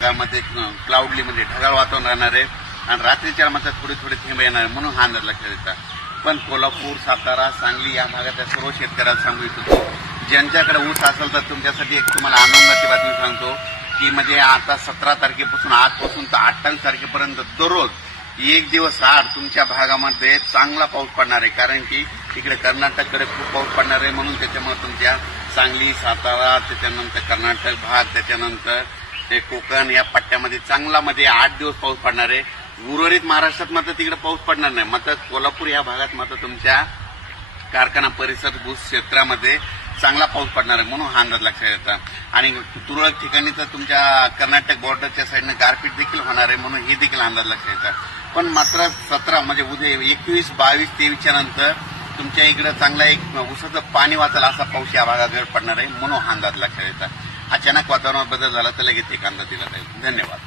भागामध्ये क्लाउडली म्हणजे ढगाळ वातावरण राहणार आहे आणि रात्रीच्या मात्र थोडे थोडे थेंब येणार आहे, म्हणून हा अंदाज लक्षात येतात. पण कोल्हापूर, सातारा, सांगली या भागातल्या सर्व शेतकऱ्यांना सांगू इच्छितो, ज्यांच्याकडे ऊस असेल तर तुमच्यासाठी एक तुम्हाला आनंदाची बातमी सांगतो की म्हणजे आता 17 तारखेपासून आजपासून तर 28 तारखेपर्यंत दररोज एक दिवस आड तुमच्या भागामध्ये चांगला पाऊस पडणार आहे. कारण की इकडे कर्नाटककडे खूप पाऊस पडणार आहे, म्हणून त्याच्यामुळे तुमच्या सांगली, सातारा, त्याच्यानंतर कर्नाटक भाग, त्याच्यानंतर ते कोकण या पट्ट्यामध्ये चांगला मध्ये 8 दिवस पाऊस पडणार आहे. उर्वरित महाराष्ट्रात मात्र तिकडे पाऊस पडणार नाही. मात्र कोल्हापूर या भागात मात्र तुमच्या कारखाना परिसर ऊस क्षेत्रामध्ये चांगला पाऊस पडणार आहे, म्हणून हा अंदाज लक्षात येतात. आणि तुरळक ठिकाणी तर तुमच्या कर्नाटक बॉर्डरच्या साईडनं गारपीट देखील होणार आहे, म्हणून ही देखील अंदाज लक्षात येतात. पण मात्र 17 म्हणजे उद्या 21, 22, 23च्या नंतर तुमच्या इकडे चांगला एक ऊसाचं पाणी वाचेल असा पाऊस या भागात पडणार आहे, म्हणून हा अंदाज लक्षात येतात. अचानक वातावरणात बदल झाला तर लगेच एक अंदाज दिला जाईल. धन्यवाद.